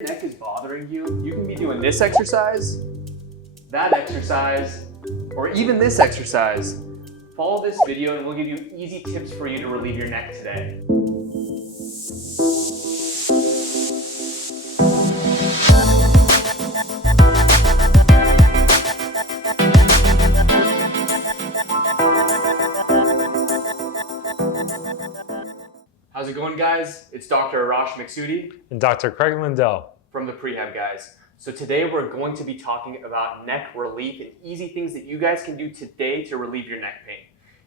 neck is bothering you, you can be doing this exercise, that exercise, or even this exercise. Follow this video and we'll give you easy tips for you to relieve your neck today. How's it going, guys? It's Dr. Arash Maksudi and Dr. Craig Lindell from the Rehab guys. So today we're going to be talking about neck relief and easy things that you guys can do today to relieve your neck pain.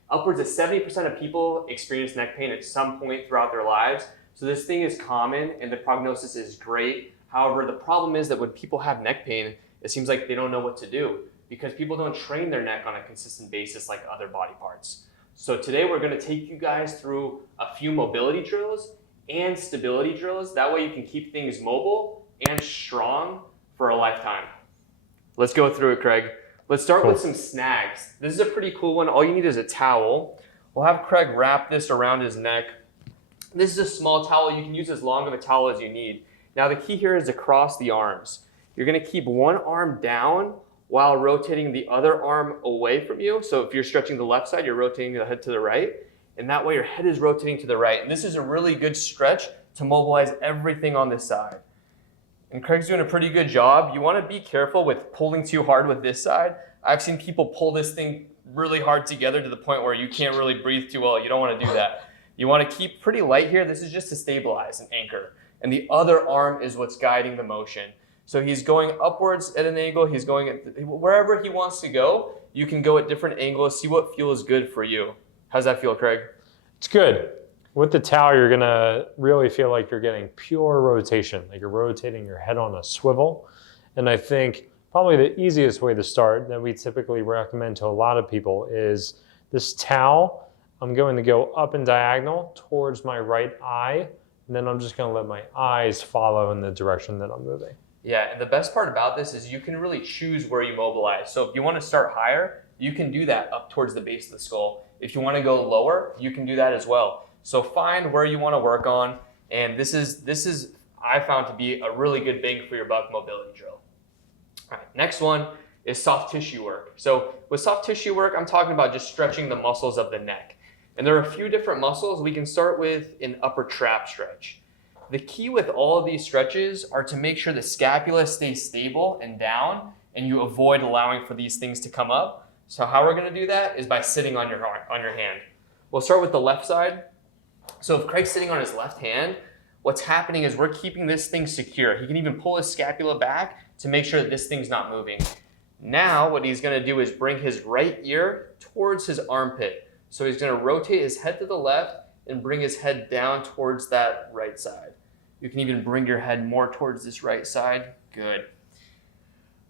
Upwards of 70% of people experience neck pain at some point throughout their lives. So this thing is common and the prognosis is great. However, the problem is that when people have neck pain, it seems like they don't know what to do because people don't train their neck on a consistent basis like other body parts. So today we're going to take you guys through a few mobility drills and stability drills. That way you can keep things mobile and strong for a lifetime. Let's go through it, Craig. Let's start with some snags. This is a pretty cool one. All you need is a towel. We'll have Craig wrap this around his neck. This is a small towel. You can use as long of a towel as you need. Now the key here is to cross the arms. You're going to keep one arm down while rotating the other arm away from you. So if you're stretching the left side, you're rotating the head to the right. And that way your head is rotating to the right. And this is a really good stretch to mobilize everything on this side. And Craig's doing a pretty good job. You want to be careful with pulling too hard with this side. I've seen people pull this thing really hard together to the point where you can't really breathe too well. You don't want to do that. You want to keep pretty light here. This is just to stabilize and anchor. And the other arm is what's guiding the motion. So he's going upwards at an angle. He's going wherever he wants to go. You can go at different angles. See what feels good for you. How's that feel, Craig? It's good. With the towel, you're gonna really feel like you're getting pure rotation, like you're rotating your head on a swivel. And I think probably the easiest way to start that we typically recommend to a lot of people is this towel. I'm going to go up and diagonal towards my right eye, and then I'm just gonna let my eyes follow in the direction that I'm moving. Yeah, and the best part about this is you can really choose where you mobilize. So if you want to start higher, you can do that up towards the base of the skull. If you want to go lower, you can do that as well. So find where you want to work on, and this is I found to be a really good bang for your buck mobility drill. All right, next one is soft tissue work. So with soft tissue work, I'm talking about just stretching the muscles of the neck. And there are a few different muscles. We can start with an upper trap stretch. The key with all of these stretches are to make sure the scapula stays stable and down, and you avoid allowing for these things to come up. So how we're going to do that is by sitting on your hand. We'll start with the left side. So if Craig's sitting on his left hand, what's happening is we're keeping this thing secure. He can even pull his scapula back to make sure that this thing's not moving. Now what he's going to do is bring his right ear towards his armpit. So he's going to rotate his head to the left and bring his head down towards that right side. You can even bring your head more towards this right side. Good.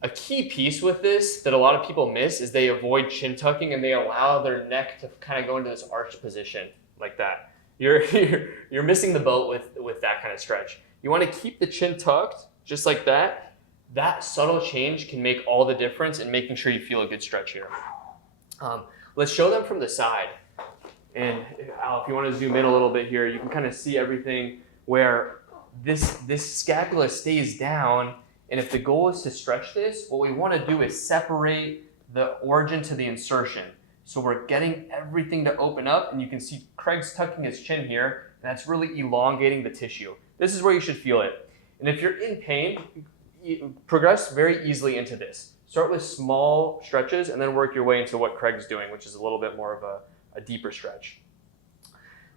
A key piece with this that a lot of people miss is they avoid chin tucking and they allow their neck to kind of go into this arched position like that. You're missing the boat with that kind of stretch. You want to keep the chin tucked just like that. That subtle change can make all the difference in making sure you feel a good stretch here. Let's show them from the side. And Al, if you want to zoom in a little bit here, you can kind of see everything where this scapula stays down. And if the goal is to stretch this, what we want to do is separate the origin to the insertion. So we're getting everything to open up, and you can see Craig's tucking his chin here, and that's really elongating the tissue. This is where you should feel it. And if you're in pain, progress very easily into this. Start with small stretches and then work your way into what Craig's doing, which is a little bit more of a deeper stretch.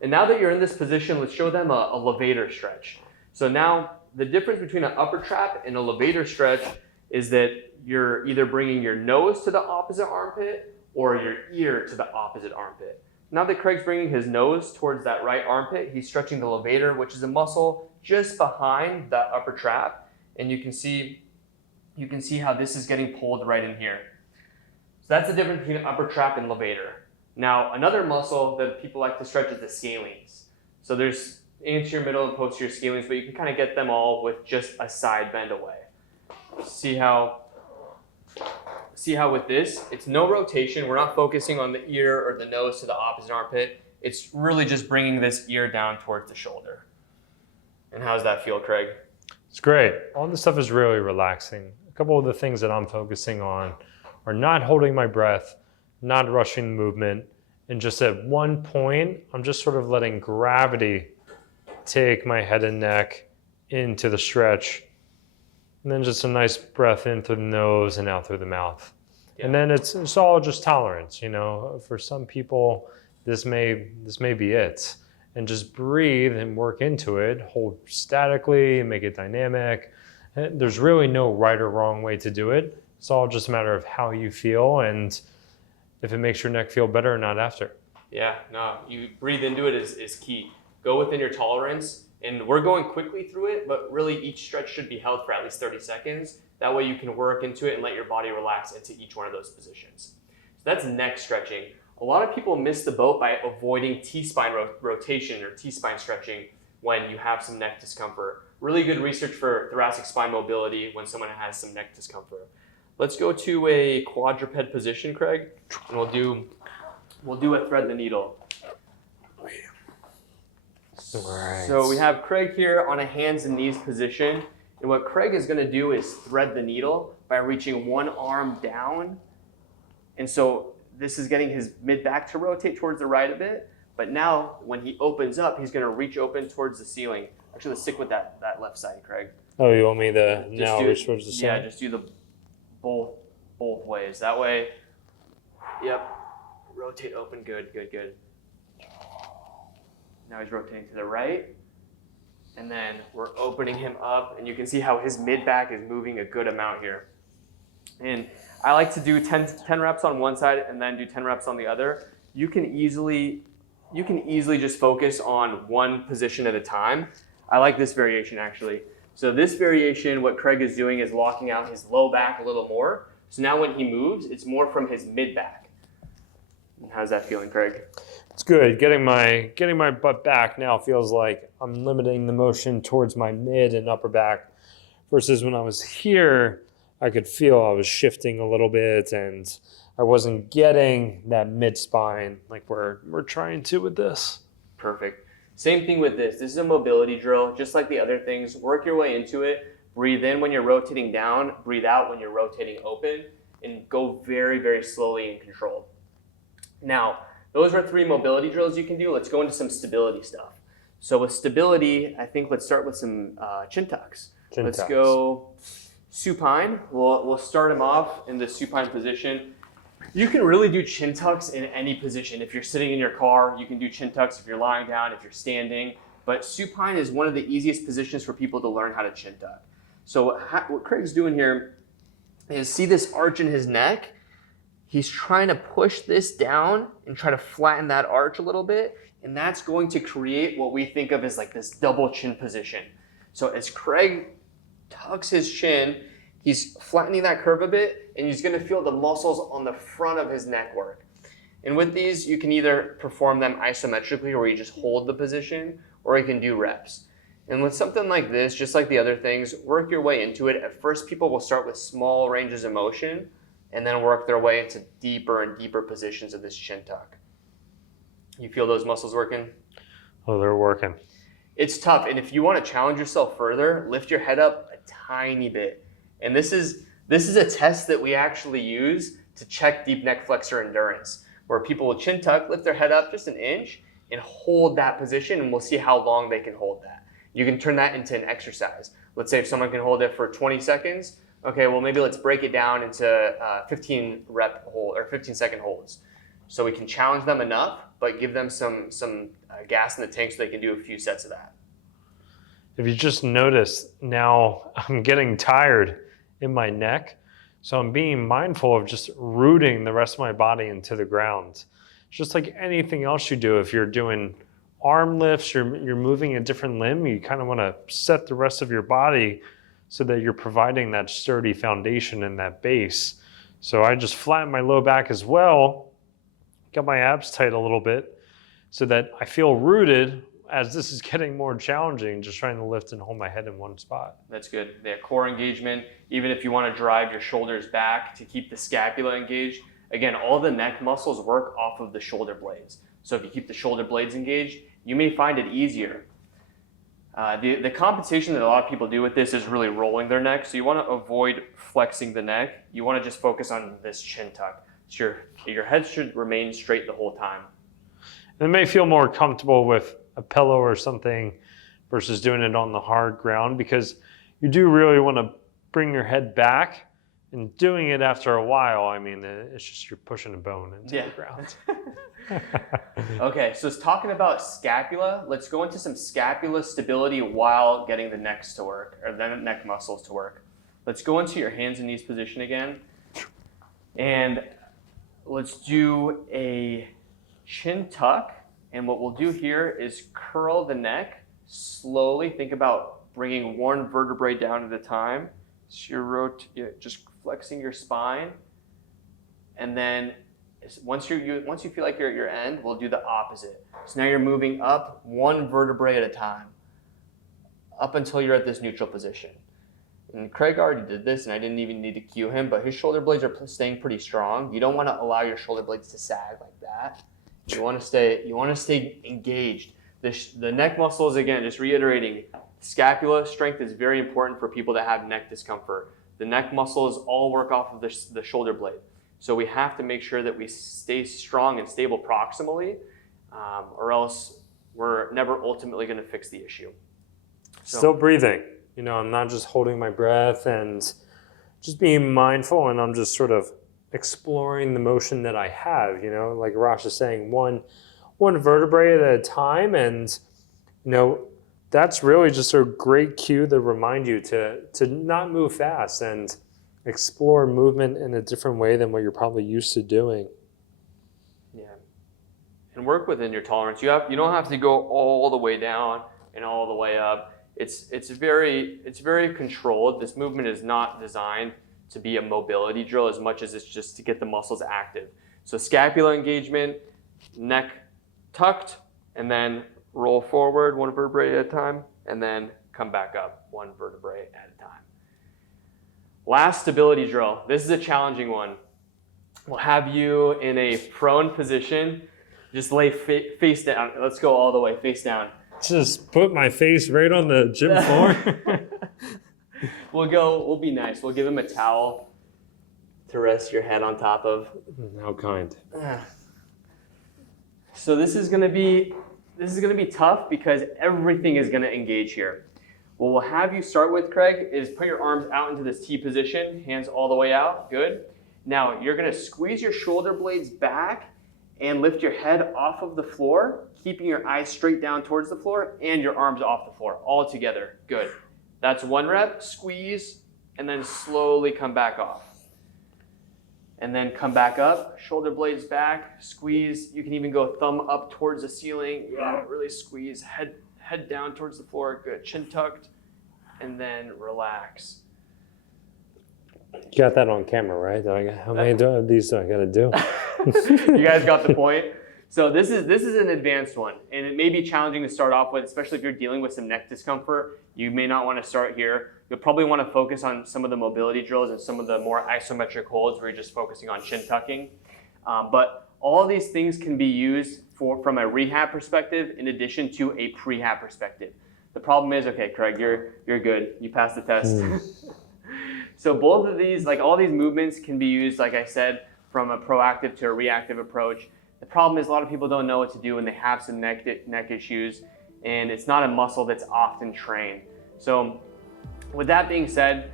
And now that you're in this position, let's show them a levator stretch. So now the difference between an upper trap and a levator stretch is that you're either bringing your nose to the opposite armpit or your ear to the opposite armpit. Now that Craig's bringing his nose towards that right armpit, he's stretching the levator, which is a muscle just behind that upper trap. And you can see how this is getting pulled right in here. So that's the difference between upper trap and levator. Now, another muscle that people like to stretch is the scalenes. So there's anterior, middle, and posterior scalenes, but you can kind of get them all with just a side bend away. See how with this, it's no rotation. We're not focusing on the ear or the nose to the opposite armpit. It's really just bringing this ear down towards the shoulder. And how does that feel, Craig? It's great. All this stuff is really relaxing. A couple of the things that I'm focusing on are not holding my breath, not rushing the movement, and just at one point, I'm just sort of letting gravity take my head and neck into the stretch, and then just a nice breath in through the nose and out through the mouth. Yeah. And then it's all just tolerance, you know. For some people, this may be it. And just breathe and work into it, hold statically, make it dynamic. There's really no right or wrong way to do it. It's all just a matter of how you feel and if it makes your neck feel better or not after. Yeah, no, you breathe into it is key. Go within your tolerance, and we're going quickly through it, but really each stretch should be held for at least 30 seconds. That way you can work into it and let your body relax into each one of those positions. So that's neck stretching. A lot of people miss the boat by avoiding T-spine rotation or T-spine stretching when you have some neck discomfort. Really good research for thoracic spine mobility when someone has some neck discomfort. Let's go to a quadruped position, Craig, and we'll do a thread the needle. Right. So we have Craig here on a hands and knees position, and what Craig is going to do is thread the needle by reaching one arm down, and so this is getting his mid-back to rotate towards the right a bit, but now when he opens up, he's going to reach open towards the ceiling. Actually, let's stick with that left side, Craig. Oh, you want me to now reach towards the side? Yeah, just do the both ways. That way, yep, rotate open, good. Now he's rotating to the right, and then we're opening him up, and you can see how his mid-back is moving a good amount here. And I like to do 10 reps on one side and then do 10 reps on the other. You can easily just focus on one position at a time. I like this variation actually. So this variation, what Craig is doing is locking out his low back a little more. So now when he moves, it's more from his mid back. How's that feeling, Craig? It's good. Getting my butt back now feels like I'm limiting the motion towards my mid and upper back versus when I was here, I could feel I was shifting a little bit and I wasn't getting that mid spine like we're trying to with this. Perfect. Same thing with this. This is a mobility drill, just like the other things. Work your way into it. Breathe in when you're rotating down, breathe out when you're rotating open, and go very, very slowly and controlled. Now, those are 3 mobility drills you can do. Let's go into some stability stuff. So with stability, I think let's start with some chin tucks. Let's go supine. We'll start him off in the supine position. You can really do chin tucks in any position. If you're sitting in your car, you can do chin tucks if you're lying down, if you're standing. But supine is one of the easiest positions for people to learn how to chin tuck. So what Craig's doing here is see this arch in his neck? He's trying to push this down and try to flatten that arch a little bit. And that's going to create what we think of as like this double chin position. So as Craig tucks his chin, he's flattening that curve a bit, and he's going to feel the muscles on the front of his neck work. And with these, you can either perform them isometrically, where you just hold the position, or you can do reps. And with something like this, just like the other things, work your way into it. At first, people will start with small ranges of motion, and then work their way into deeper and deeper positions of this chin tuck. You feel those muscles working? Oh, they're working. It's tough, and if you want to challenge yourself further, lift your head up a tiny bit. And this is a test that we actually use to check deep neck flexor endurance, where people will chin tuck, lift their head up just an inch, and hold that position, and we'll see how long they can hold that. You can turn that into an exercise. Let's say if someone can hold it for 20 seconds, okay, well maybe let's break it down into 15 second holds. So we can challenge them enough, but give them some gas in the tank so they can do a few sets of that. If you just notice, now I'm getting tired in my neck, so I'm being mindful of just rooting the rest of my body into the ground. It's just like anything else you do. If you're doing arm lifts, you're moving a different limb, you kind of want to set the rest of your body so that you're providing that sturdy foundation and that base. So I just flatten my low back as well, got my abs tight a little bit so that I feel rooted as this is getting more challenging, just trying to lift and hold my head in one spot. That's good. Yeah, core engagement, even if you want to drive your shoulders back to keep the scapula engaged. Again, all the neck muscles work off of the shoulder blades. So if you keep the shoulder blades engaged, you may find it easier. The compensation that a lot of people do with this is really rolling their neck. So you want to avoid flexing the neck. You want to just focus on this chin tuck. So your head should remain straight the whole time. It may feel more comfortable with a pillow or something versus doing it on the hard ground, because you do really want to bring your head back, and doing it after a while, I mean, it's just you're pushing a bone into the ground. Okay, so it's talking about scapula. Let's go into some scapula stability while getting the necks to work, or the neck muscles to work. Let's go into your hands and knees position again. And let's do a chin tuck. And what we'll do here is curl the neck slowly. Think about bringing one vertebrae down at a time. So you're just flexing your spine. And then once you feel like you're at your end, we'll do the opposite. So now you're moving up one vertebrae at a time, up until you're at this neutral position. And Craig already did this, and I didn't even need to cue him, but his shoulder blades are staying pretty strong. You don't want to allow your shoulder blades to sag like that. You want to stay engaged. The neck muscles, again, just reiterating, scapula strength is very important for people that have neck discomfort. The neck muscles all work off of the shoulder blade. So we have to make sure that we stay strong and stable proximally, or else we're never ultimately going to fix the issue. So, still breathing. You know, I'm not just holding my breath and just being mindful, and I'm just sort of exploring the motion that I have, you know, like Rosh is saying, one vertebrae at a time. And, you know, that's really just a great cue to remind you to not move fast and explore movement in a different way than what you're probably used to doing. Yeah. And work within your tolerance. You don't have to go all the way down and all the way up. It's very controlled. This movement is not designed to be a mobility drill as much as it's just to get the muscles active. So scapula engagement, neck tucked, and then roll forward one vertebrae at a time, and then come back up one vertebrae at a time. Last stability drill. This is a challenging one. We'll have you in a prone position. Just lay face down. Let's go all the way, face down. Just put my face right on the gym floor. We'll be nice. We'll give him a towel to rest your head on top of. How kind. So this is gonna be tough because everything is gonna engage here. What we'll have you start with, Craig, is put your arms out into this T position, hands all the way out, good. Now you're gonna squeeze your shoulder blades back and lift your head off of the floor, keeping your eyes straight down towards the floor and your arms off the floor, all together, good. That's one rep, squeeze, and then slowly come back off. And then come back up, shoulder blades back, squeeze. You can even go thumb up towards the ceiling. Yeah, really squeeze, head down towards the floor, good. Chin tucked, and then relax. You got that on camera, right? How many of these do I got to do? You guys got the point. So this is an advanced one, and it may be challenging to start off with, especially if you're dealing with some neck discomfort. You may not want to start here. You'll probably want to focus on some of the mobility drills and some of the more isometric holds where you're just focusing on chin tucking. But all these things can be used from a rehab perspective in addition to a prehab perspective. The problem is, okay, Craig, you're good. You passed the test. So both of these, like all these movements can be used, like I said, from a proactive to a reactive approach. The problem is a lot of people don't know what to do when they have some neck issues, and it's not a muscle that's often trained. So with that being said,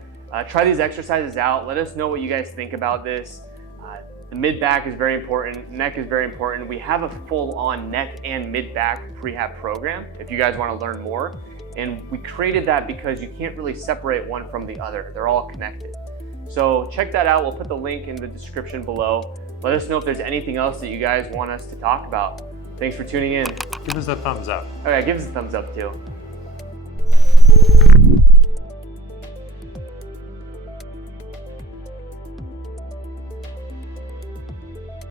try these exercises out. Let us know what you guys think about this. The mid-back is very important, neck is very important. We have a full-on neck and mid-back prehab program if you guys want to learn more. And we created that because you can't really separate one from the other. They're all connected. So check that out. We'll put the link in the description below. Let us know if there's anything else that you guys want us to talk about. Thanks for tuning in. Give us a thumbs up. Okay, give us a thumbs up too.